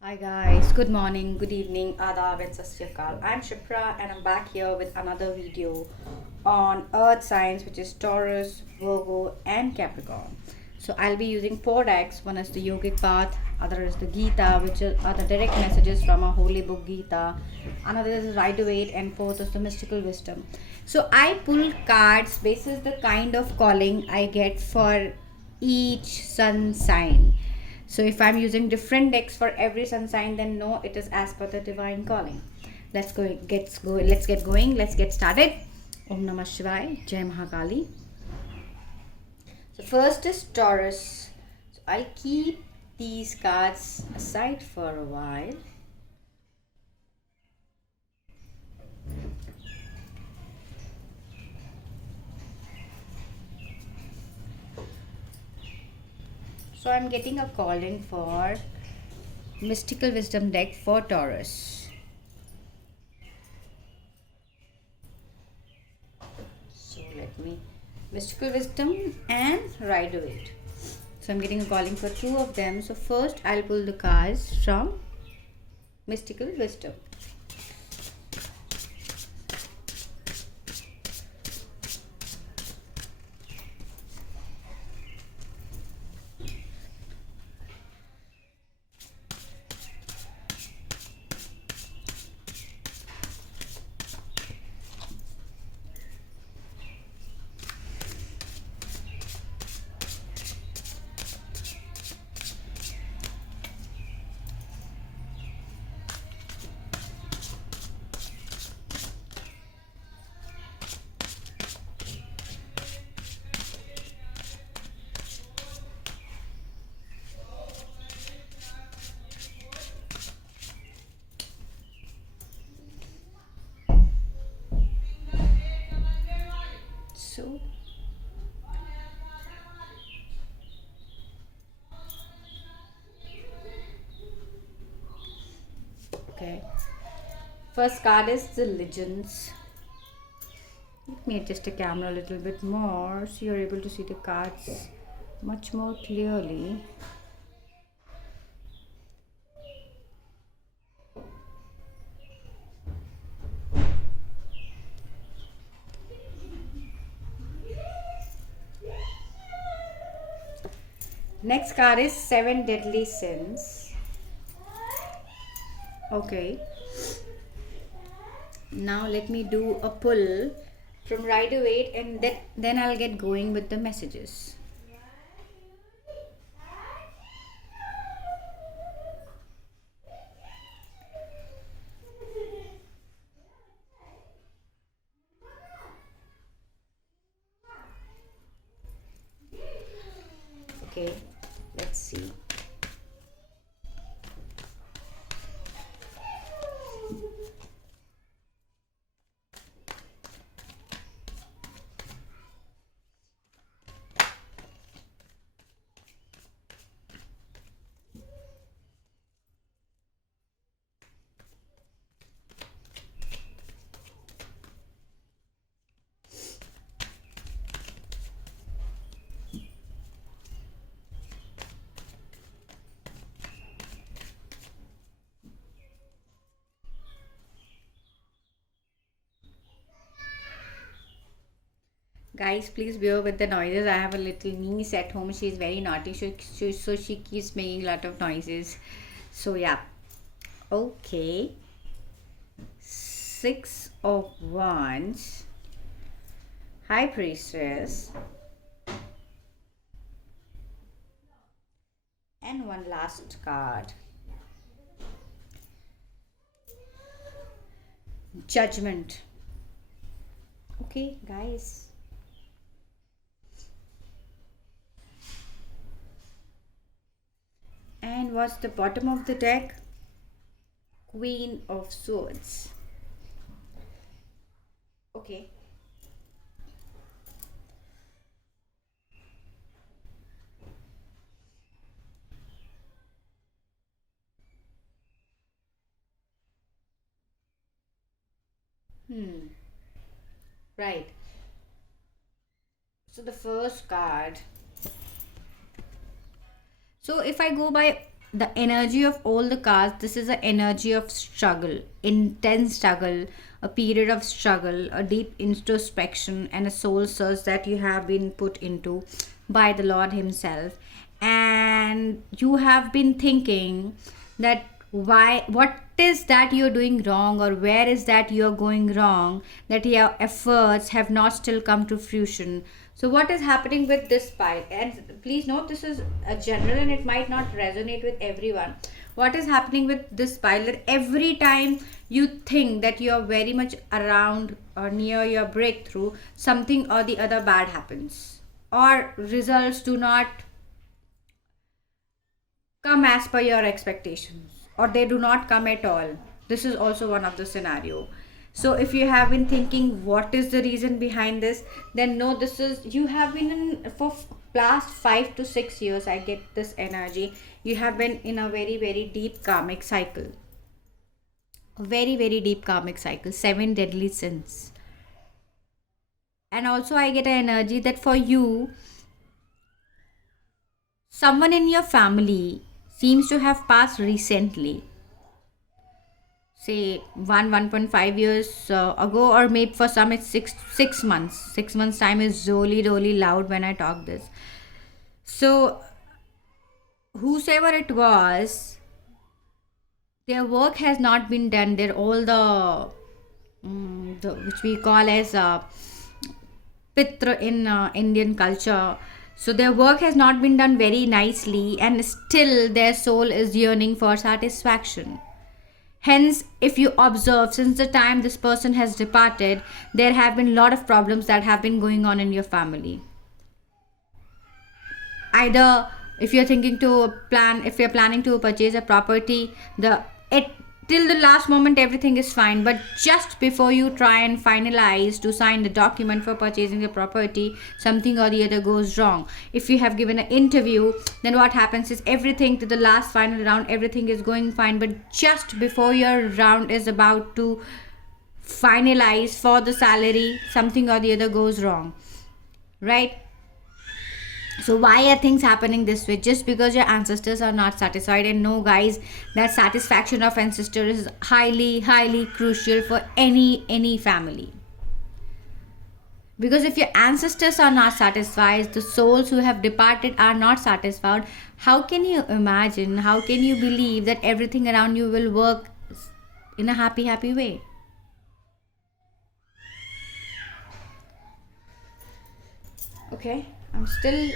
Hi guys, good morning, good evening, adab and sat sri akal. I'm Shipra and I'm back here with another video on earth signs, which is Taurus, Virgo and Capricorn. So I'll be using four decks. One is the yogic path, other is the Gita, which are the direct messages from a holy book Gita. Another is Rider Waite and fourth is the mystical wisdom. So I pull cards basis the kind of calling I get for each sun sign. So if I'm using different decks for every sun sign, then no, it is as per the divine calling. Let's get going. Let's get started. Om Namah Shivaya. Jai Mahakali. So first is Taurus. So I'll keep these cards aside for a while. So I'm getting a calling for mystical wisdom deck for Taurus. So let me mystical wisdom and Rider Waite. So I'm getting a calling for two of them. So first I'll pull the cards from mystical wisdom. So okay, first card is the legends. Let me adjust the camera a little bit more so you're able to see the cards much more clearly. Next card is seven deadly sins. Okay, now let me do a pull from Rider Waite and then I'll get going with the messages. Okay, let's see. Guys, please bear with the noises. I have a little niece at home. She's very naughty, so she keeps making a lot of noises. So yeah. Okay. Six of Wands. High Priestess. And one last card. Judgment. Okay, guys. And what's the bottom of the deck? Queen of Swords. Okay. Right. So the first card. So if I go by the energy of all the cards, this is an energy of struggle, intense struggle, a period of struggle, a deep introspection, and a soul search that you have been put into by the Lord Himself. And you have been thinking that why, what is that you're doing wrong, or where is that you're going wrong, that your efforts have not still come to fruition. So what is happening with this pile? And please note, this is a general and it might not resonate with everyone. What is happening with this pile, that every time you think that you are very much around or near your breakthrough, something or the other bad happens, or results do not come as per your expectations, or they do not come at all. This is also one of the scenario. So if you have been thinking what is the reason behind this, then no, this is, you have been in for last 5 to 6 years, I get this energy, you have been in a very very deep karmic cycle, a very very deep karmic cycle, 7 deadly sins. And also I get an energy that for you, someone in your family seems to have passed recently, say 1.5 years ago, or maybe for some it's 6 months. 6 months time is really loud when I talk this. So whosoever it was, their work has not been done. They're all the which we call as pitra in Indian culture. So their work has not been done very nicely, and still their soul is yearning for satisfaction. Hence, if you observe, since the time this person has departed, there have been a lot of problems that have been going on in your family. Either if you're thinking to plan, if you're planning to purchase a property, till the last moment everything is fine, but just before you try and finalize to sign the document for purchasing the property, something or the other goes wrong. If you have given an interview, then what happens is everything to the last final round, everything is going fine, but just before your round is about to finalize for the salary, something or the other goes wrong, right? So why are things happening this way? Just because your ancestors are not satisfied. And no guys, that satisfaction of ancestors is highly crucial for any family. Because if your ancestors are not satisfied, the souls who have departed are not satisfied, how can you imagine, how can you believe that everything around you will work in a happy way? Okay, I'm still,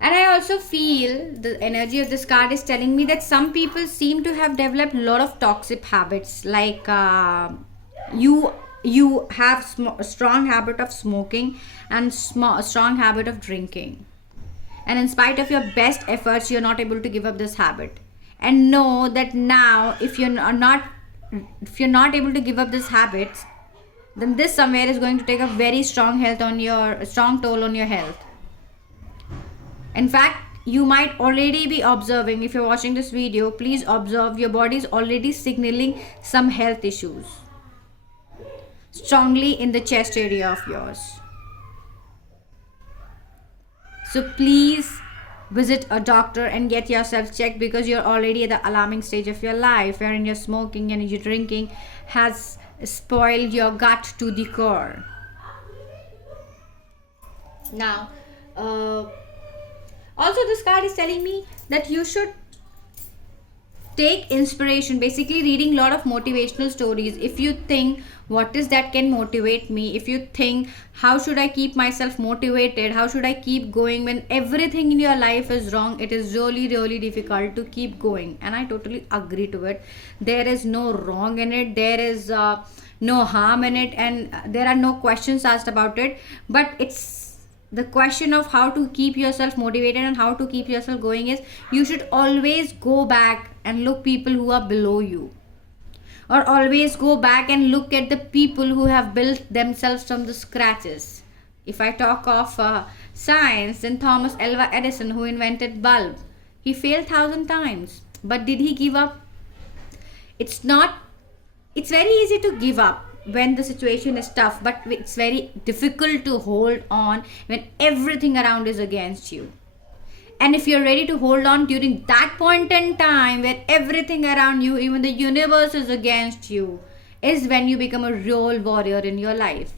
and I also feel the energy of this card is telling me that some people seem to have developed a lot of toxic habits, like you have a strong habit of smoking and a strong habit of drinking, and in spite of your best efforts you're not able to give up this habit. And know that now if you're not able to give up this habits, then this somewhere is going to take a very strong toll on your health. In fact, you might already be observing, if you're watching this video, please observe your body is already signaling some health issues strongly in the chest area of yours. So please visit a doctor and get yourself checked, because you're already at the alarming stage of your life wherein your smoking and your drinking has spoiled your gut to the core. Now also this card is telling me that you should take inspiration, basically reading a lot of motivational stories. If you think what is that can motivate me, if you think how should I keep myself motivated, how should I keep going when everything in your life is wrong, it is really difficult to keep going. And I totally agree to it. There is no wrong in it, there is no harm in it, and there are no questions asked about it, but it's the question of how to keep yourself motivated and how to keep yourself going is you should always go back and look people who are below you, or always go back and look at the people who have built themselves from the scratches. If I talk of science, then Thomas Alva Edison, who invented bulb, he failed 1,000 times, but did he give up? It's very easy to give up when the situation is tough, but it's very difficult to hold on when everything around is against you. And if you're ready to hold on during that point in time where everything around you, even the universe, is against you, is when you become a real warrior in your life.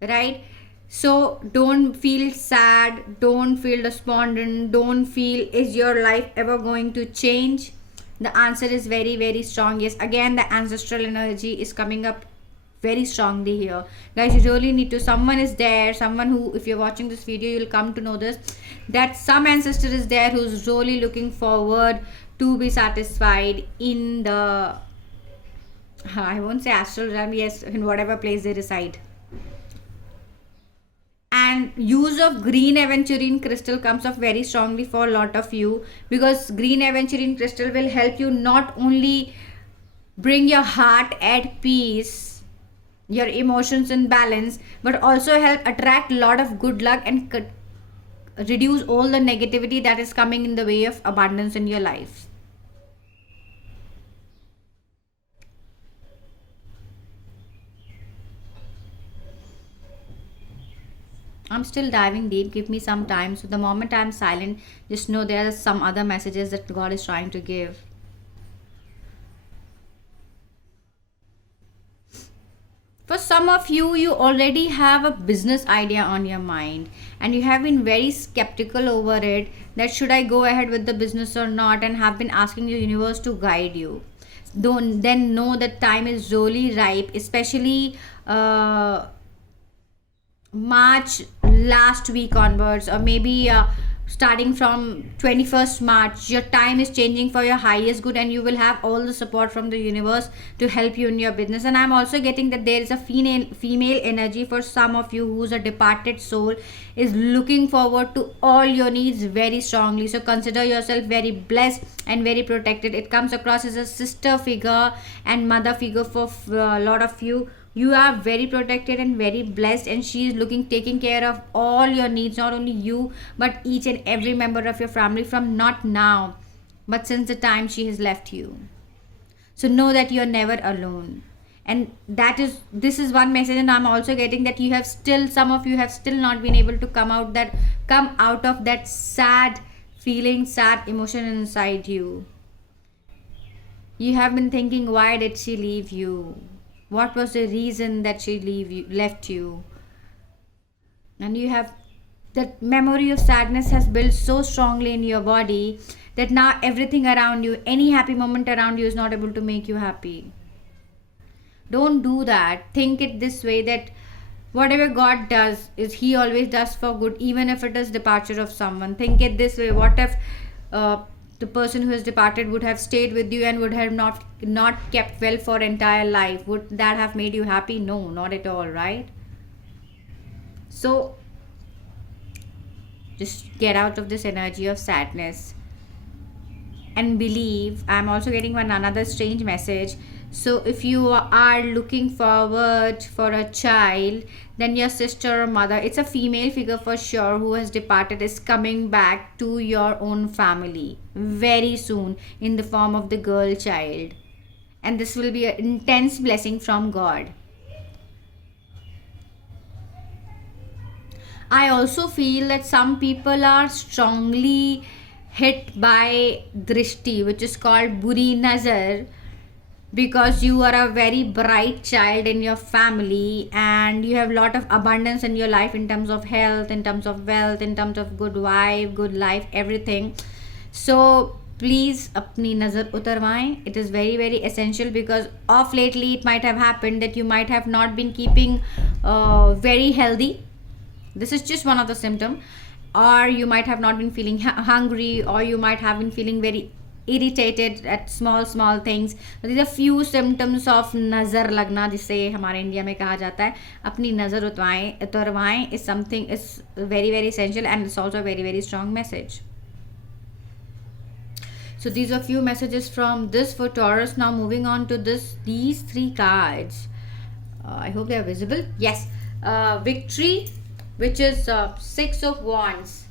Right? So don't feel sad, don't feel despondent, don't feel, is your life ever going to change? The answer is very, very strong. Yes, again, the ancestral energy is coming up very strongly here. Guys, you really need to, someone is there, someone who, if you're watching this video, you'll come to know this, that some ancestor is there who's really looking forward to be satisfied in the, I won't say astral realm, yes, in whatever place they reside. And use of green aventurine crystal comes up very strongly for a lot of you, because green aventurine crystal will help you not only bring your heart at peace, your emotions in balance, but also help attract a lot of good luck and reduce all the negativity that is coming in the way of abundance in your life. I'm still diving deep. Give me some time. So the moment I'm silent, just know there are some other messages that God is trying to give. For some of you, you already have a business idea on your mind and you have been very skeptical over it, that should I go ahead with the business or not, and have been asking the universe to guide you. Don't then know that time is really ripe, especially March last week onwards, or maybe starting from 21st March, your time is changing for your highest good, and you will have all the support from the universe to help you in your business. And I'm also getting that there is a female energy for some of you who's a departed soul, is looking forward to all your needs very strongly. So consider yourself very blessed and very protected. It comes across as a sister figure and mother figure for a lot of you. You are very protected and very blessed, and she is taking care of all your needs, not only you but each and every member of your family, from not now but since the time she has left you. So know that you're never alone. And this is one message. And I'm also getting that you have still, some of you have still not been able to come out of that sad feeling, sad emotion inside you. You have been thinking, why did she leave you? What was the reason that she left you? And you have, that memory of sadness has built so strongly in your body that now everything around you, any happy moment around you, is not able to make you happy. Don't do that. Think it this way, that whatever God does, is He always does for good, even if it is departure of someone. Think it this way: what if the person who has departed would have stayed with you and would have not kept well for entire life? Would that have made you happy? No, not at all, right? So just get out of this energy of sadness and believe. I'm also getting another strange message. So if you are looking forward for a child, then your sister or mother, it's a female figure for sure, who has departed, is coming back to your own family very soon in the form of the girl child. And this will be an intense blessing from God. I also feel that some people are strongly hit by drishti, which is called buri nazar, because you are a very bright child in your family and you have a lot of abundance in your life, in terms of health, in terms of wealth, in terms of good wife, good life, everything. So please apni nazar utarwaएं. It is very, very essential, because of lately it might have happened that you might have not been keeping very healthy. This is just one of the symptoms. Or you might have not been feeling hungry, or you might have been feeling very irritated at small things. These are few symptoms of नज़र लगना, जिसे हमारे India में कहा जाता है. अपनी नज़र उतरवाएं is something, is very, very essential, and it's also a very, very strong message. So these are few messages from this for Taurus. Now moving on to these three cards. I hope they are visible. Yes. Victory, which is 6 of Wands.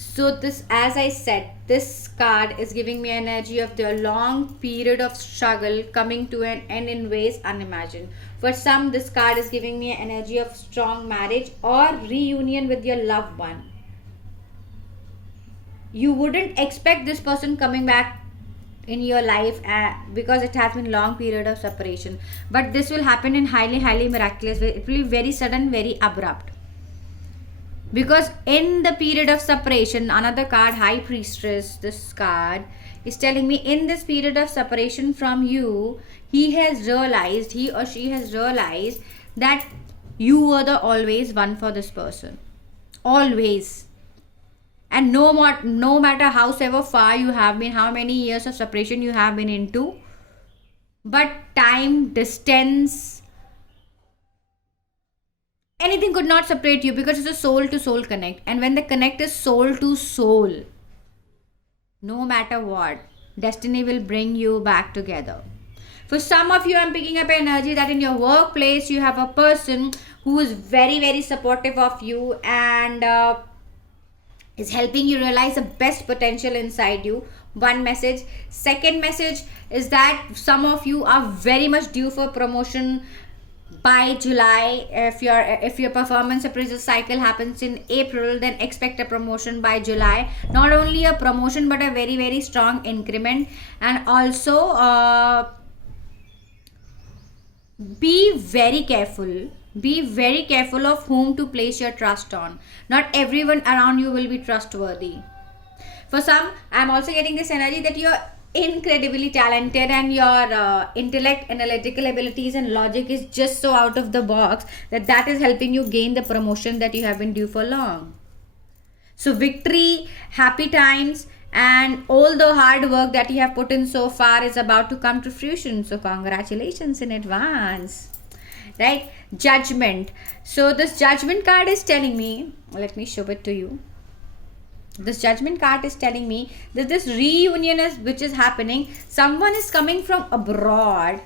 So this, as I said, this card is giving me energy of the long period of struggle coming to an end in ways unimagined. For some, this card is giving me energy of strong marriage or reunion with your loved one. You wouldn't expect this person coming back in your life because it has been long period of separation, but this will happen in highly miraculous way. It will be very sudden, very abrupt, because in the period of separation, another card, High Priestess, this card is telling me in this period of separation from you, he or she has realized that you were the always one for this person, always. And no matter howsoever far you have been, how many years of separation you have been into, but time, distance, anything could not separate you, because it's a soul to soul connect. And when the connect is soul to soul, no matter what, destiny will bring you back together. For some of you, I'm picking up energy that in your workplace you have a person who is very supportive of you and is helping you realize the best potential inside you. One message. Second message is that some of you are very much due for promotion by July. If your performance appraisal cycle happens in April, then expect a promotion by July. Not only a promotion, but a very strong increment. And also be very careful of whom to place your trust on. Not everyone around you will be trustworthy. For some, I'm also getting this energy that you're incredibly talented and your intellect, analytical abilities and logic is just so out of the box that is helping you gain the promotion that you have been due for long. So victory, happy times, and all the hard work that you have put in so far is about to come to fruition. So congratulations in advance. Right? Judgment. So this judgment card is telling me, let me show it to you. This judgment card is telling me that this reunion which is happening, someone is coming from abroad.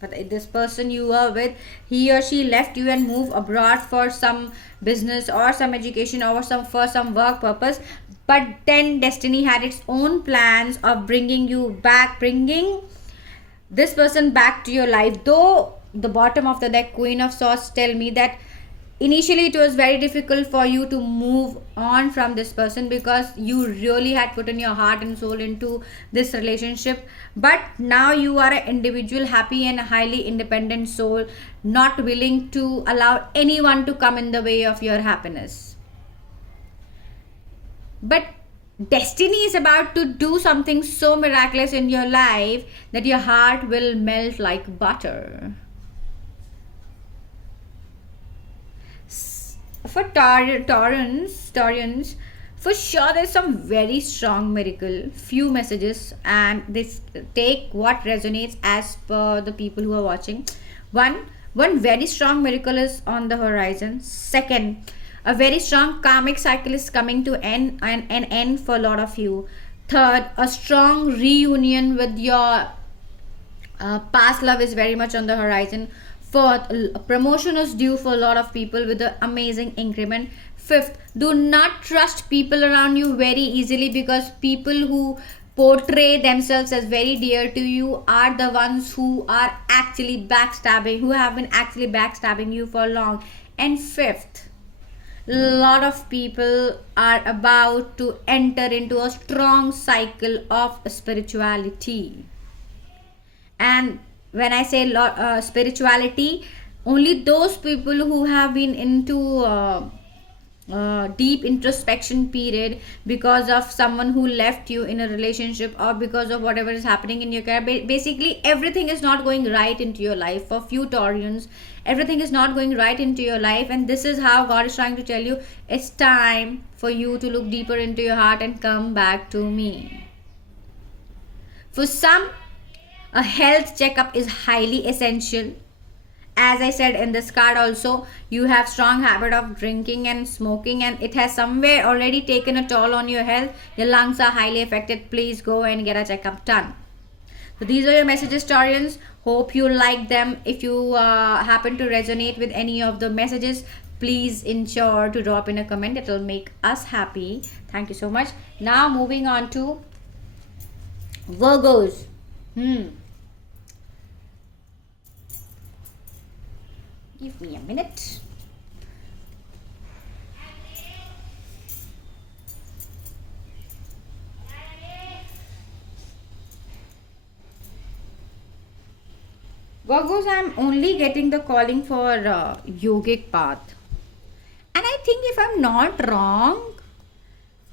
But this person you were with, he or she left you and moved abroad for some business or some education or for some work purpose. But then destiny had its own plans of bringing this person back to your life. Though the bottom of the deck, Queen of Swords, tell me that initially it was very difficult for you to move on from this person because you really had put in your heart and soul into this relationship. But now you are an individual, happy and highly independent soul, not willing to allow anyone to come in the way of your happiness. But destiny is about to do something so miraculous in your life that your heart will melt like butter. For Taurians, for sure there's some very strong miracle, few messages, and this take what resonates as per the people who are watching. One very strong miracle is on the horizon. Second, a very strong karmic cycle is coming to an end for a lot of you. Third, a strong reunion with your past love is very much on the horizon. Fourth, a promotion is due for a lot of people with an amazing increment. Fifth, do not trust people around you very easily, because people who portray themselves as very dear to you are the ones who are actually backstabbing, who have been actually backstabbing you for long. And fifth, a lot of people are about to enter into a strong cycle of spirituality. And when I say spirituality, only those people who have been into deep introspection period because of someone who left you in a relationship or because of whatever is happening in your career. Basically, everything is not going right into your life. For few Taurians, everything is not going right into your life, and this is how God is trying to tell you, it's time for you to look deeper into your heart and come back to me. For some, a health checkup is highly essential. As I said in this card also, you have strong habit of drinking and smoking, and it has somewhere already taken a toll on your health. Your lungs are highly affected. Please go and get a checkup done. So these are your messages, Taurians. Hope you like them. If you happen to resonate with any of the messages, please ensure to drop in a comment. It will make us happy. Thank you so much. Now moving on to Virgos. Give me a minute. Virgos, I'm only getting the calling for yogic path. And I think if I'm not wrong,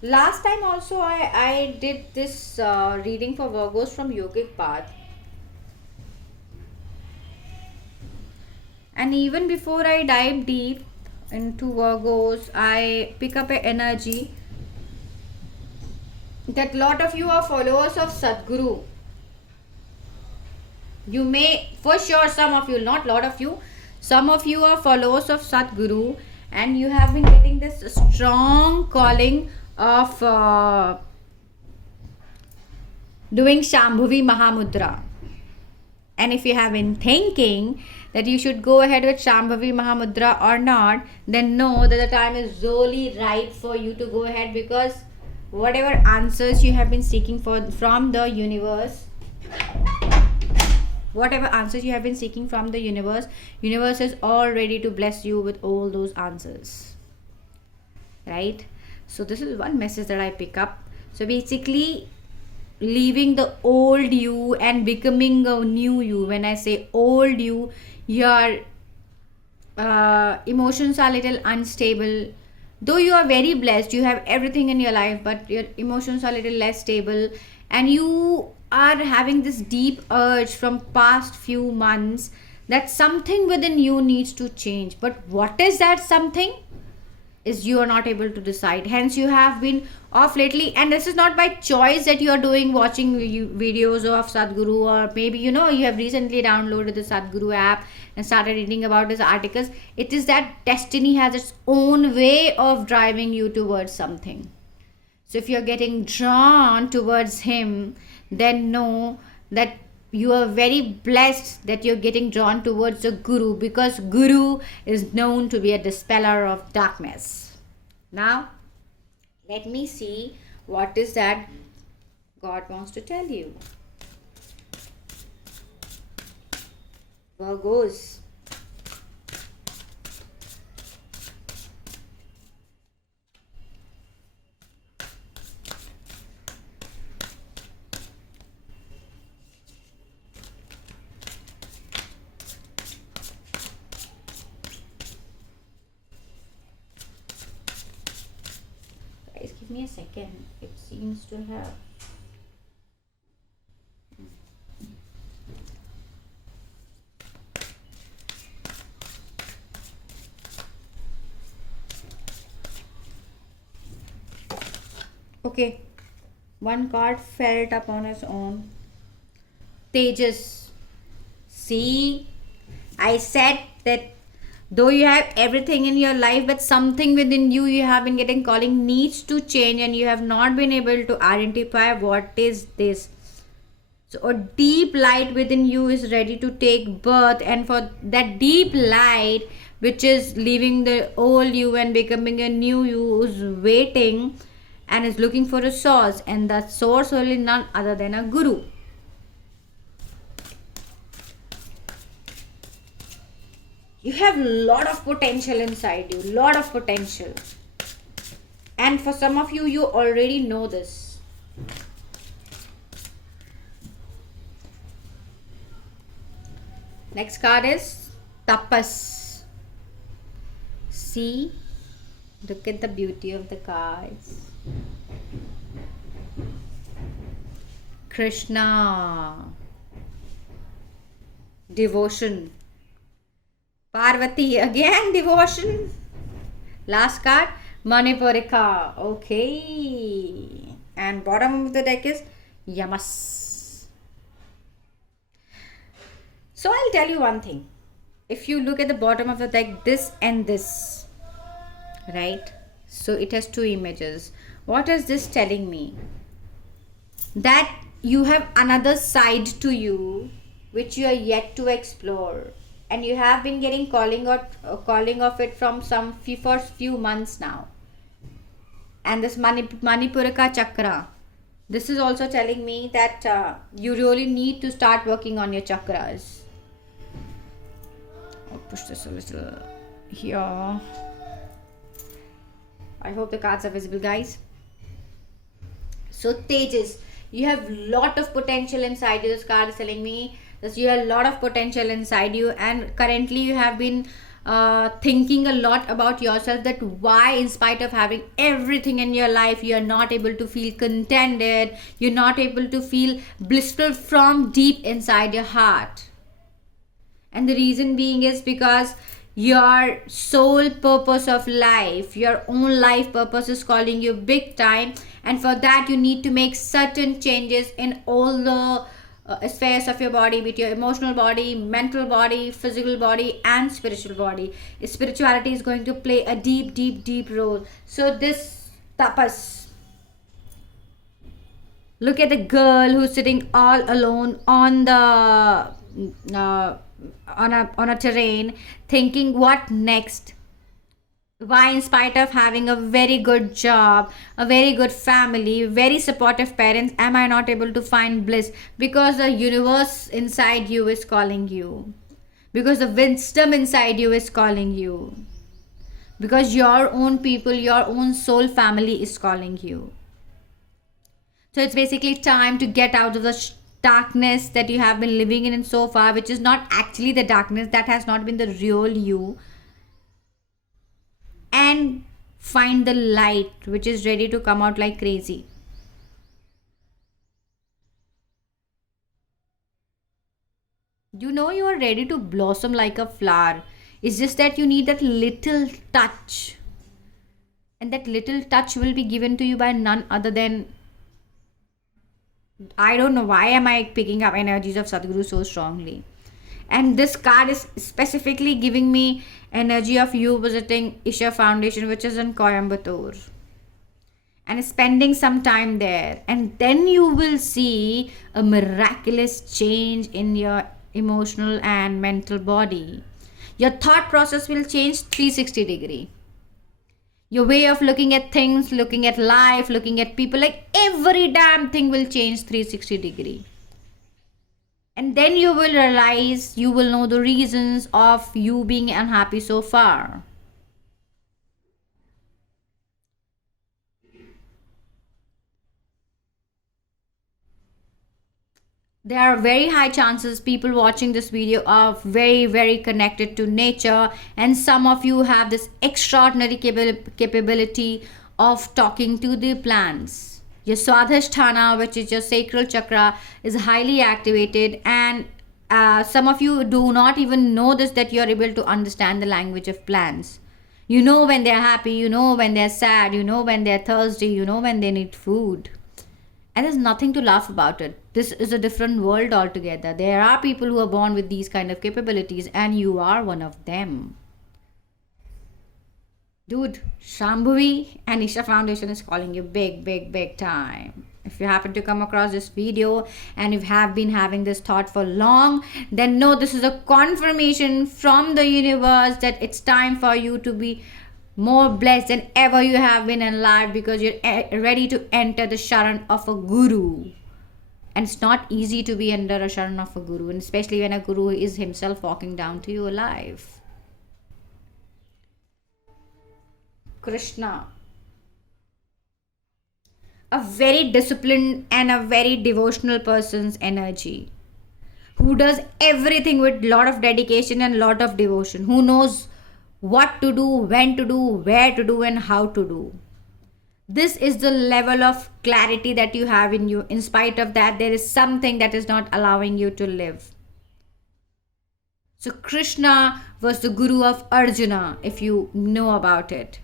last time also I did this reading for Virgos from yogic path. And even before I dive deep into Virgos, I pick up an energy that lot of you are followers of Sadhguru. You may, for sure, some of you, not lot of you, some of you are followers of Sadhguru, and you have been getting this strong calling of doing Shambhavi Mahamudra. And if you have been thinking that you should go ahead with Shambhavi Mahamudra or not, then know that the time is really right for you to go ahead, because whatever answers you have been seeking for from the universe, universe is all ready to bless you with all those answers, right? So this is one message that I pick up. So basically, leaving the old you and becoming a new you. When I say old you, your emotions are a little unstable. Though you are very blessed, you have everything in your life, but your emotions are a little less stable, and you are having this deep urge from past few months that something within you needs to change. But what is that something is you are not able to decide. Hence you have been off lately, and this is not by choice that you are watching videos of Sadhguru, or maybe you have recently downloaded the Sadhguru app and started reading about his articles. It is that destiny has its own way of driving you towards something. So if you're getting drawn towards him, then know that you are very blessed that you're getting drawn towards the Guru, because Guru is known to be a dispeller of darkness. Now, let me see what is that God wants to tell you. Virgos. Give me a second. It seems to have okay, one card felt upon its own. Tejas. See, I said that though you have everything in your life, but something within you have been getting calling needs to change, and you have not been able to identify what is this. So a deep light within you is ready to take birth, and for that deep light, which is leaving the old you and becoming a new you, is waiting and is looking for a source, and that source only none other than a Guru. You have a lot of potential inside you, lot of potential. And for some of you, you already know this. Next card is Tapas. See, look at the beauty of the cards. Krishna. Devotion. Parvati, again devotion. Last card, Manipurika. Okay. And bottom of the deck is Yamas. So I'll tell you one thing. If you look at the bottom of the deck, this and this, right? So it has two images. What is this telling me? That you have another side to you which you are yet to explore. and you have been getting calling of it from for few months now. And this Manipuraka chakra, this is also telling me that you really need to start working on your chakras. I'll push this a little here. I hope the cards are visible, guys. So Tejas, you have lot of potential inside you. This card is telling me that you have a lot of potential inside you, and currently you have been thinking a lot about yourself, that why in spite of having everything in your life you are not able to feel contented, you're not able to feel blissful from deep inside your heart. And the reason being is because your sole purpose of life, your own life purpose is calling you big time, and for that you need to make certain changes in all the spheres of your body, with your emotional body, mental body, physical body, and spiritual body. Spirituality is going to play a deep role. So this tapas, look at the girl who's sitting all alone on the on a terrain, thinking what next. Why, in spite of having a very good job, a very good family, very supportive parents, am I not able to find bliss? Because the universe inside you is calling you, because the wisdom inside you is calling you, because your own people, your own soul family is calling you. So it's basically time to get out of the darkness that you have been living in so far, which is not actually the darkness, that has not been the real you, and find the light which is ready to come out like crazy. You know you are ready to blossom like a flower. It's just that you need that little touch, and that little touch will be given to you by none other than, I don't know why am I picking up energies of Sadhguru so strongly. And this card is specifically giving me energy of you visiting Isha Foundation, which is in Coimbatore, and spending some time there. And then you will see a miraculous change in your emotional and mental body. Your thought process will change 360 degree. Your way of looking at things, looking at life, looking at people, like every damn thing will change 360 degree. And then you will realize, you will know the reasons of you being unhappy so far. There are very high chances people watching this video are very connected to nature, and some of you have this extraordinary capability of talking to the plants. Your Swadhisthana, which is your sacral chakra, is highly activated, and some of you do not even know this, that you are able to understand the language of plants. You know when they're happy, you know when they're sad, you know when they're thirsty, you know when they need food. And there's nothing to laugh about it. This is a different world altogether. There are people who are born with these kind of capabilities, and you are one of them. Dude, Shambhavi and Isha Foundation is calling you big time. If you happen to come across this video and you have been having this thought for long, then know this is a confirmation from the universe that it's time for you to be more blessed than ever you have been in life, because you're ready to enter the Sharan of a Guru. And it's not easy to be under a Sharan of a Guru, and especially when a Guru is himself walking down to you alive. Krishna, a very disciplined and a very devotional person's energy, who does everything with lot of dedication and lot of devotion, who knows what to do, when to do, where to do, and how to do. This is the level of clarity that you have in you. In spite of that, there is something that is not allowing you to live. So Krishna was the guru of Arjuna, if you know about it.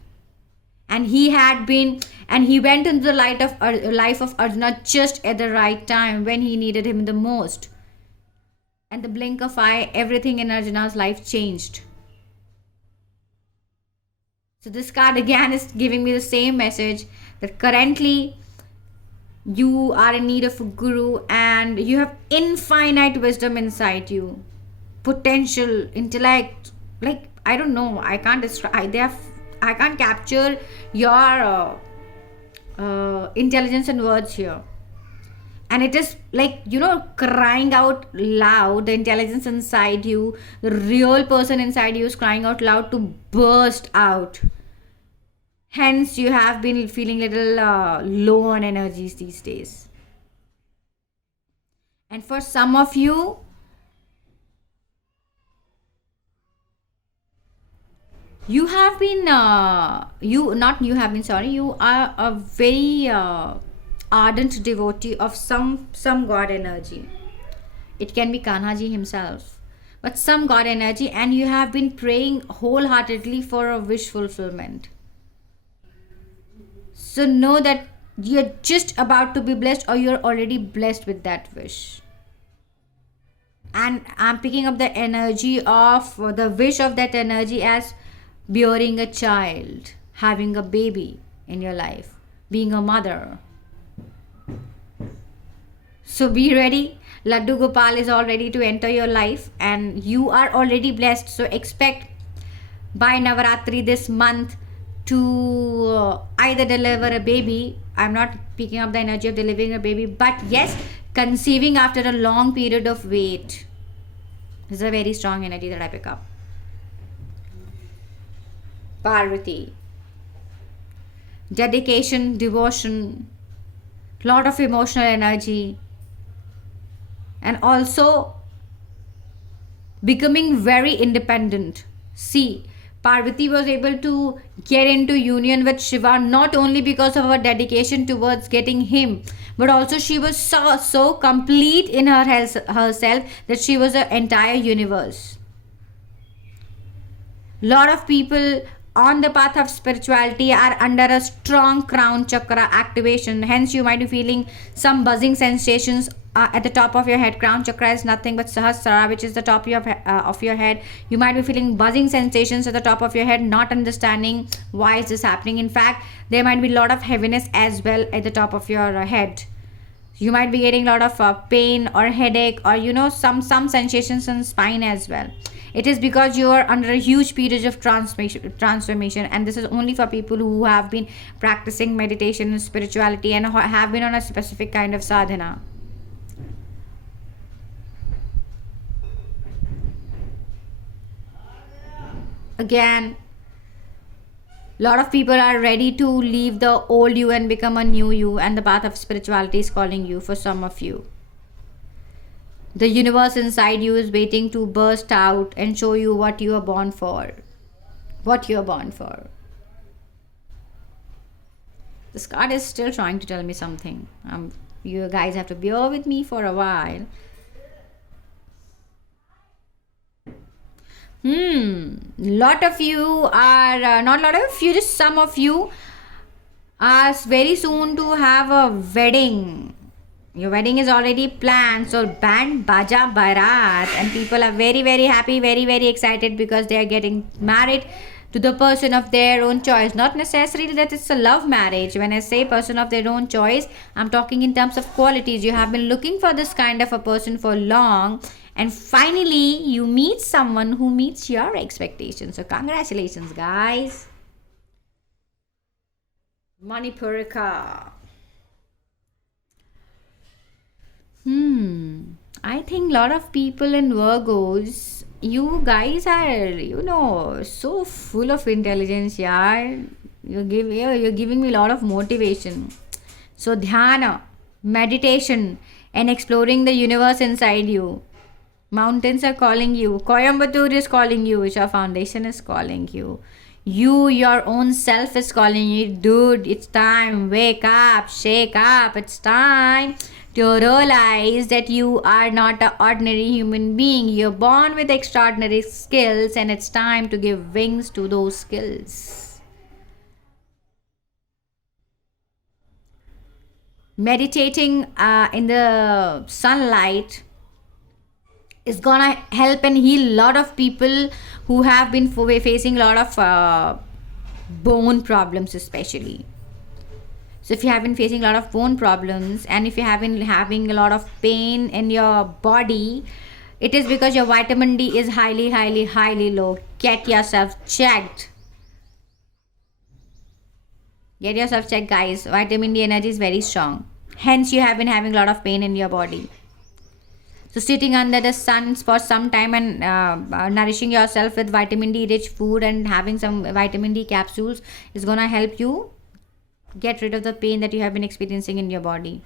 And he went into the life of Arjuna just at the right time, when he needed him the most. And the blink of eye, everything in Arjuna's life changed. So this card again is giving me the same message, that currently you are in need of a guru, and you have infinite wisdom inside you. potential, intellect. Like, I don't know, I can't describe. I can't capture your intelligence and words here. And it is like, crying out loud. The intelligence inside you, the real person inside you, is crying out loud to burst out. Hence, you have been feeling little low on energies these days. And for some of you, you have been you not you have been sorry you are a very ardent devotee of some god energy. It can be Kanhaji himself, but some god energy, and you have been praying wholeheartedly for a wish fulfillment. So know that you're just about to be blessed, or you're already blessed with that wish. And I'm picking up the energy of the wish of that energy as bearing a child, having a baby in your life, being a mother. So be ready. Laddu Gopal is all ready to enter your life, and you are already blessed. So expect by Navaratri this month to either deliver a baby. I'm not picking up the energy of delivering a baby, but yes, conceiving after a long period of wait. This is a very strong energy that I pick up. Parvati. Dedication, devotion, lot of emotional energy, and also becoming very independent. See, Parvati was able to get into union with Shiva not only because of her dedication towards getting him, but also she was so complete in herself that she was an entire universe. Lot of people on the path of spirituality are under a strong crown chakra activation. Hence, you might be feeling some buzzing sensations at the top of your head. Crown chakra is nothing but Sahasrara, which is the top of your head. You might be feeling buzzing sensations at the top of your head, not understanding why is this happening. In fact, there might be a lot of heaviness as well at the top of your head. You might be getting a lot of pain or headache, or some sensations in spine as well. It is because you are under a huge period of transformation, and this is only for people who have been practicing meditation and spirituality and have been on a specific kind of sadhana. Again, a lot of people are ready to leave the old you and become a new you, and the path of spirituality is calling you for some of you. The universe inside you is waiting to burst out and show you what you are born for. What you are born for. This card is still trying to tell me something. You guys have to bear with me for a while. Lot of you are, not lot of you, just some of you are very soon to have a wedding. Your wedding is already planned, so band baja barat, and people are very, very happy, very, very excited because they are getting married to the person of their own choice. Not necessarily that it's a love marriage. When I say person of their own choice, I'm talking in terms of qualities. You have been looking for this kind of a person for long, and finally you meet someone who meets your expectations. So congratulations, guys. Manipurika. I think a lot of people in Virgos, you guys are, so full of intelligence, yeah. You're giving me a lot of motivation. So dhyana, meditation, and exploring the universe inside you. Mountains are calling you. Coimbatore is calling you. Isha Foundation is calling you. You, your own self is calling you. Dude, it's time. Wake up. Shake up. It's time to realize that you are not an ordinary human being. You're born with extraordinary skills, and it's time to give wings to those skills. Meditating in the sunlight is gonna help and heal a lot of people who have been facing a lot of bone problems, especially. So if you have been facing a lot of bone problems, and if you have been having a lot of pain in your body, it is because your vitamin D is highly low. Get yourself checked. Get yourself checked, guys. Vitamin D energy is very strong. Hence, you have been having a lot of pain in your body. So, sitting under the sun for some time and nourishing yourself with vitamin D rich food and having some vitamin D capsules is gonna help you get rid of the pain that you have been experiencing in your body.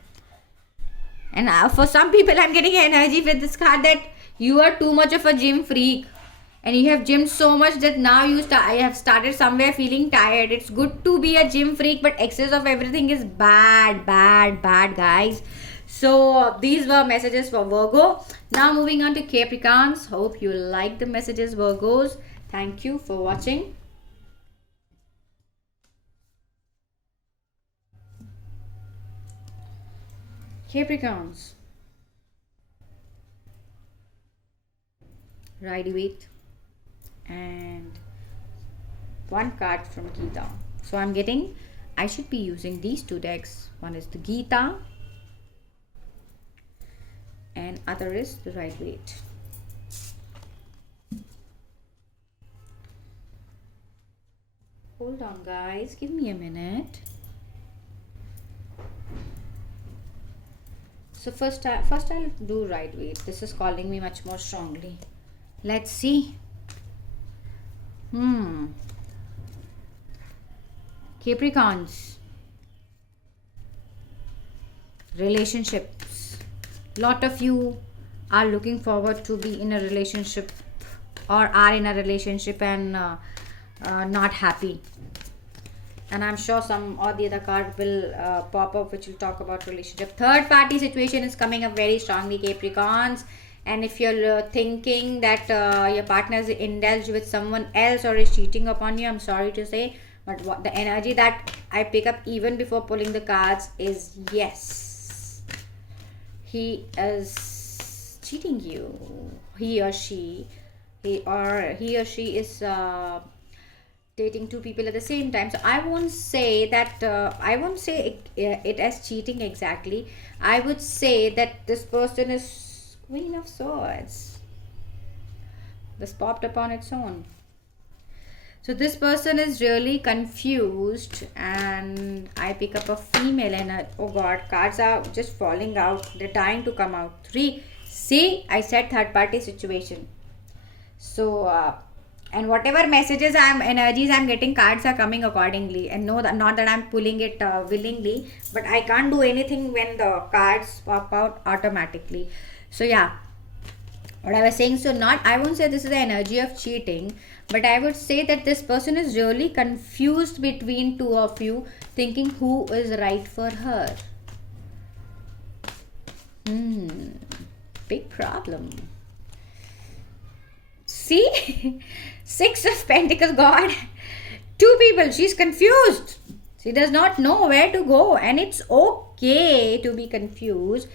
And for some people, I'm getting energy with this card that you are too much of a gym freak and you have gymmed so much that now I have started somewhere feeling tired. It's good to be a gym freak, but excess of everything is bad, guys. So these were messages for Virgo. Now moving on to Capricorns. Hope you like the messages, Virgos. Thank you for watching. Capricorns. Rider-Waite and one card from Gita. So I should be using these two decks. One is the Gita and other is the Rider-Waite. Hold on, guys, give me a minute. So first I'll do Rider-Waite. This is calling me much more strongly. Let's see. Capricorns. Relationships. Lot of you are looking forward to be in a relationship or are in a relationship and not happy. And I'm sure some or the other card will pop up which will talk about relationship. Third party situation is coming up very strongly, Capricorns. And if you're thinking that your partner is indulged with someone else or is cheating upon you, I'm sorry to say, but what the energy that I pick up even before pulling the cards is yes. He is cheating you. He or she is dating two people at the same time. So I won't say that it as cheating exactly. I would say that this person is Queen of Swords. This popped up on its own. So this person is really confused, and I pick up a female and oh god, cards are just falling out. They're dying to come out. 3. See, I said third party situation. So and whatever messages energies I'm getting, cards are coming accordingly. And no, not that I'm pulling it willingly, but I can't do anything when the cards pop out automatically. So yeah, what I was saying, so I won't say this is the energy of cheating, but I would say that this person is really confused between two of you, thinking who is right for her. Big problem. See? 6 of Pentacles, God. 2 people. She's confused. She does not know where to go. And it's okay to be confused.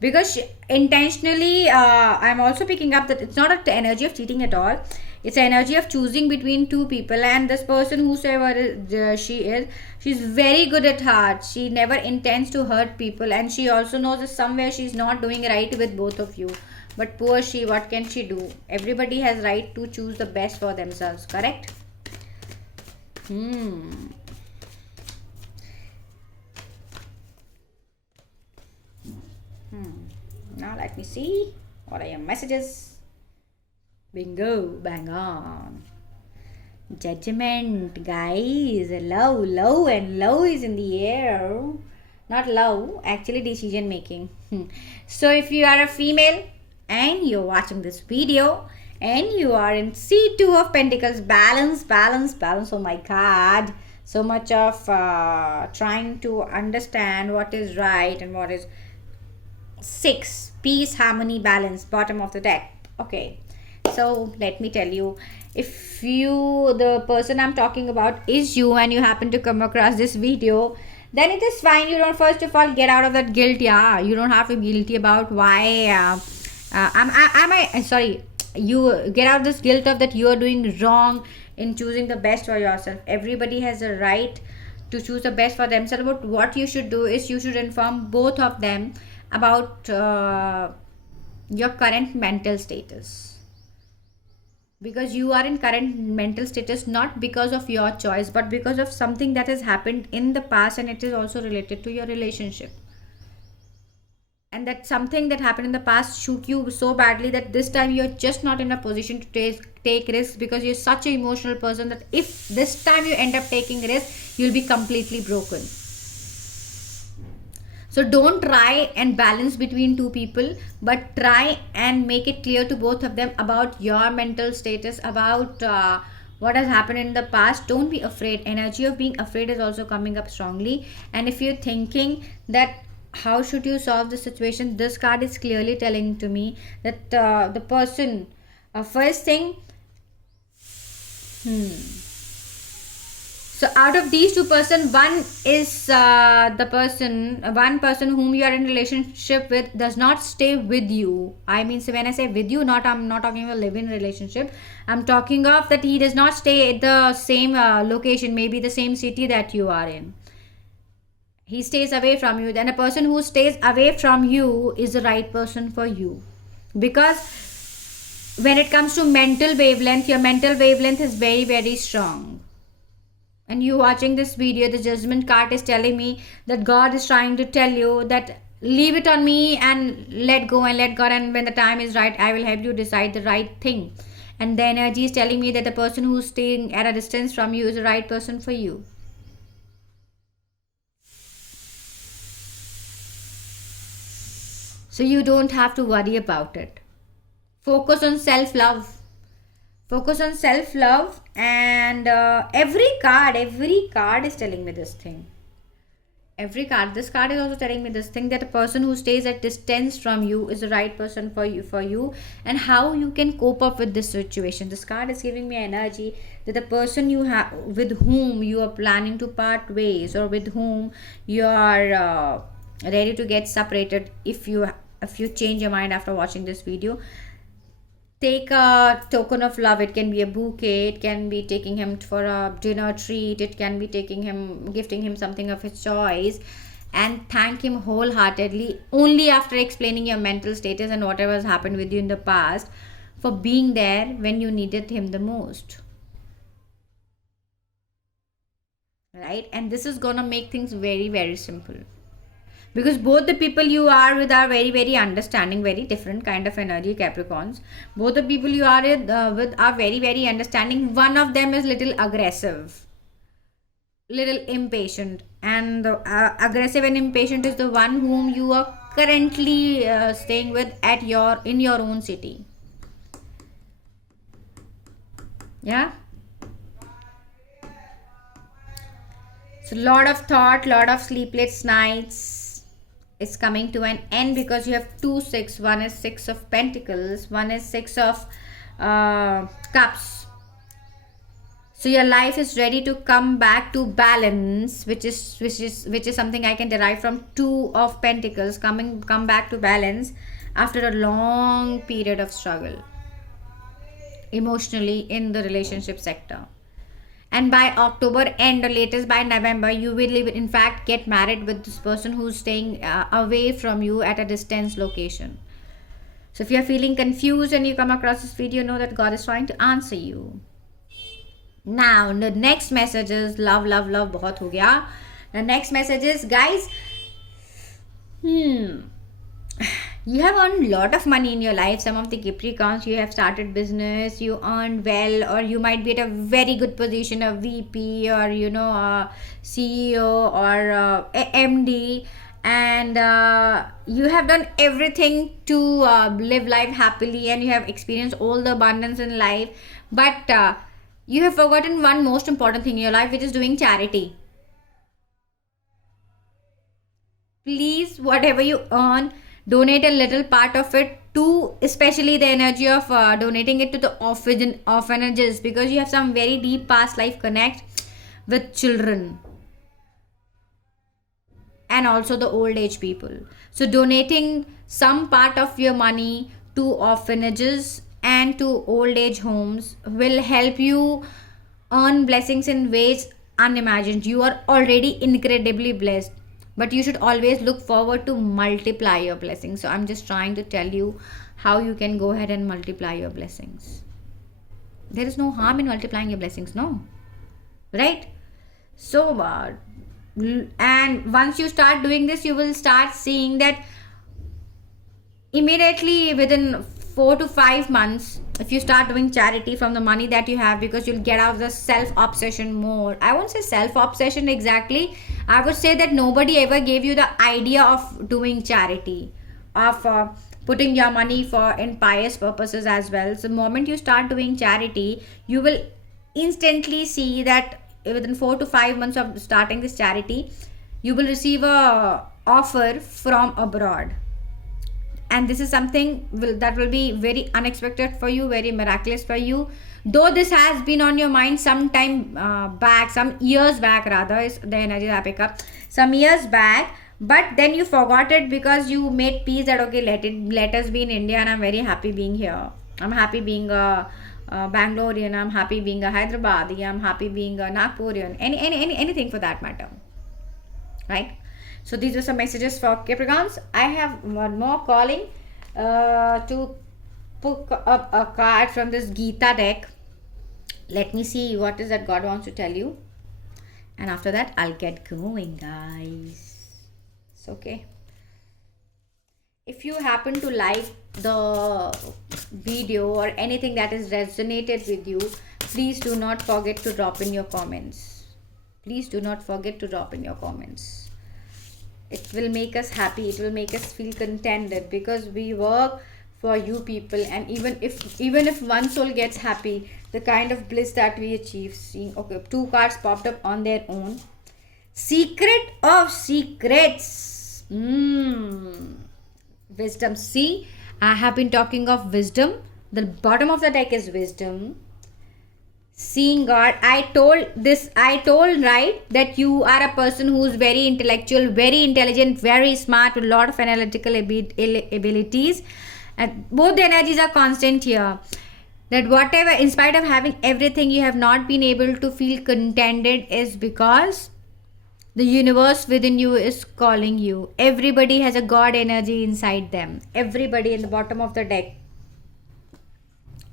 Because intentionally, I'm also picking up that it's not an energy of cheating at all. It's an energy of choosing between 2 people. And this person, whosoever she is, she's very good at heart. She never intends to hurt people. And she also knows that somewhere she's not doing right with both of you. But poor she, what can she do? Everybody has right to choose the best for themselves, correct? Now let me see. What are your messages? Bingo, bang on. Judgment, guys. Low and low is in the air. Not love, actually decision making. So if you are a female and you're watching this video and you are in C2 of Pentacles, balance. Oh my god, so much of trying to understand what is right and what is 6, peace, harmony, balance, bottom of the deck. Okay, so let me tell you, if the person I'm talking about is you and you happen to come across this video, then it is fine. You don't, first of all, get out of that guilt. Yeah, you don't have to be guilty about why you get out this guilt of that you are doing wrong in choosing the best for yourself. Everybody has a right to choose the best for themselves, but what you should do is you should inform both of them about your current mental status, because you are in current mental status not because of your choice but because of something that has happened in the past, and it is also related to your relationship. And that something that happened in the past shook you so badly that this time you're just not in a position to take risks, because you're such an emotional person that if this time you end up taking risks, you'll be completely broken. So don't try and balance between two people, but try and make it clear to both of them about your mental status, about what has happened in the past. Don't be afraid. Energy of being afraid is also coming up strongly. And if you're thinking that how should you solve the situation, this card is clearly telling to me that the person, first thing, so out of these two person, one is one person whom you are in relationship with does not stay with you. I mean, so when I say with you, I'm not talking about live-in relationship. I'm talking of that he does not stay at the same location, maybe the same city that you are in. He stays away from you. Then a person who stays away from you is the right person for you, because when it comes to mental wavelength, your mental wavelength is very, very strong. And you watching this video, the judgment card is telling me that God is trying to tell you that leave it on me and let go and let God, and when the time is right, I will help you decide the right thing. And the energy is telling me that the person who's staying at a distance from you is the right person for you. So you don't have to worry about it. Focus on self-love. Focus on self-love, and every card is telling me this thing. This card is also telling me this thing, that a person who stays at distance from you is the right person for you, and how you can cope up with this situation. This card is giving me energy that the person you have, with whom you are planning to part ways, or with whom you are ready to get separated, if you change your mind after watching this video, take a token of love. It can be a bouquet, it can be taking him for a dinner treat, it can be gifting him something of his choice, and thank him wholeheartedly, only after explaining your mental status and whatever has happened with you in the past, for being there when you needed him the most. Right? And this is gonna make things very, very simple, because both the people you are with are very, very understanding, very different kind of energy, Capricorns. Both the people you are with are very, very understanding. One of them is little aggressive, little impatient, and the aggressive and impatient is the one whom you are currently staying with in your own city. Yeah. So lot of thought, lot of sleepless nights is coming to an end, because you have 2 6. One is 6 of Pentacles, one is 6 of Cups. So your life is ready to come back to balance, which is something I can derive from 2 of Pentacles, come back to balance after a long period of struggle emotionally in the relationship sector. And by October end, or latest by November, you will in fact get married with this person who's staying away from you at a distance location. So if you're feeling confused and you come across this video, know that God is trying to answer you. Now the next message is love bahut ho gaya. The next message is, guys, you have earned a lot of money in your life. Some of the Capricorns, you have started business, you earned well, or you might be at a very good position, a VP, or a CEO, or a MD, and you have done everything to live life happily, and you have experienced all the abundance in life, but you have forgotten one most important thing in your life, which is doing charity. Please, whatever you earn, donate a little part of it to, especially the energy of donating it to the orphanages, because you have some very deep past life connect with children and also the old age people. So donating some part of your money to orphanages and to old age homes will help you earn blessings in ways unimagined. You are already incredibly blessed, but you should always look forward to multiply your blessings. So I'm just trying to tell you how you can go ahead and multiply your blessings. There is no harm in multiplying your blessings, no? Right? So, and once you start doing this, you will start seeing that immediately within 4 to 5 months, if you start doing charity from the money that you have, because you'll get out of the self-obsession more. I won't say self-obsession exactly. I would say that nobody ever gave you the idea of doing charity, of putting your money for in pious purposes as well. So the moment you start doing charity, you will instantly see that within 4 to 5 months of starting this charity, you will receive a offer from abroad, and this is something that will be very unexpected for you, very miraculous for you. Though this has been on your mind some time back, some years back rather, is the energy that I pick up some years back, but then you forgot it because you made peace that okay, let us be in India, and I'm very happy being here. I'm happy being a Bangalorean, I'm happy being a Hyderabadi, I'm happy being a Nagpurian, anything for that matter, right? So these are some messages for Capricorns. I have one more calling to pick up a card from this Gita deck. Let me see what is that God wants to tell you, and after that I'll get going, guys. It's okay. If you happen to like the video or anything that is resonated with you, please do not forget to drop in your comments. Please do not forget to drop in your comments. It will make us happy, it will make us feel contented, because we work for you people, and even if one soul gets happy, the kind of bliss that we achieve. Seeing, okay, 2 cards popped up on their own. Secret of secrets. Wisdom. See, I have been talking of wisdom. The bottom of the deck is wisdom. Seeing God. I told right that you are a person who's very intellectual, very intelligent, very smart, with a lot of analytical abilities, and both the energies are constant here. That whatever, in spite of having everything, you have not been able to feel contented is because the universe within you is calling you. Everybody has a God energy inside them. Everybody in the bottom of the deck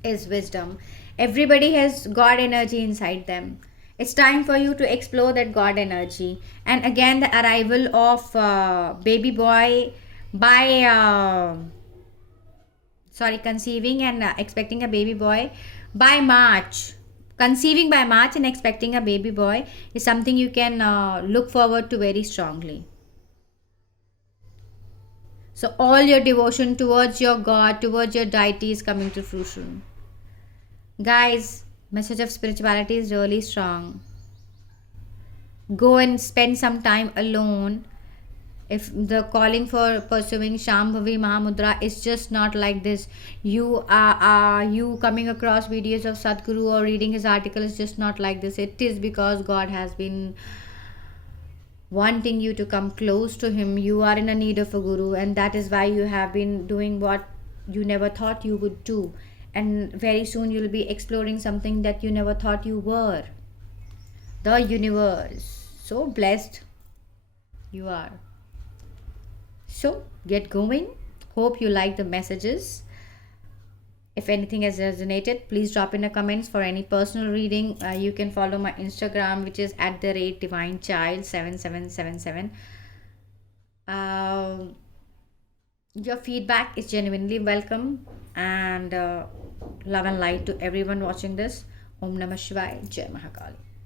is wisdom. Everybody has God energy inside them. It's time for you to explore that God energy. And again, the arrival of baby boy by conceiving and expecting a baby boy by March. Conceiving by March and expecting a baby boy is something you can look forward to very strongly. So all your devotion towards your God, towards your deity is coming to fruition. Guys, message of spirituality is really strong. Go and spend some time alone. If the calling for pursuing Shambhavi Mahamudra is just not like this, you coming across videos of Sadhguru or reading his article is just not like this. It is because God has been wanting you to come close to him. You are in a need of a guru, and that is why you have been doing what you never thought you would do. And very soon you'll be exploring something that you never thought you were. The universe. So blessed you are. So get going. Hope you like the messages. If anything has resonated, please drop in the comments. For any personal reading, you can follow my Instagram, which is @divinechild7777. Your feedback is genuinely welcome, and love and light to everyone watching this. Om Namah Shivaya. Jai Mahakali.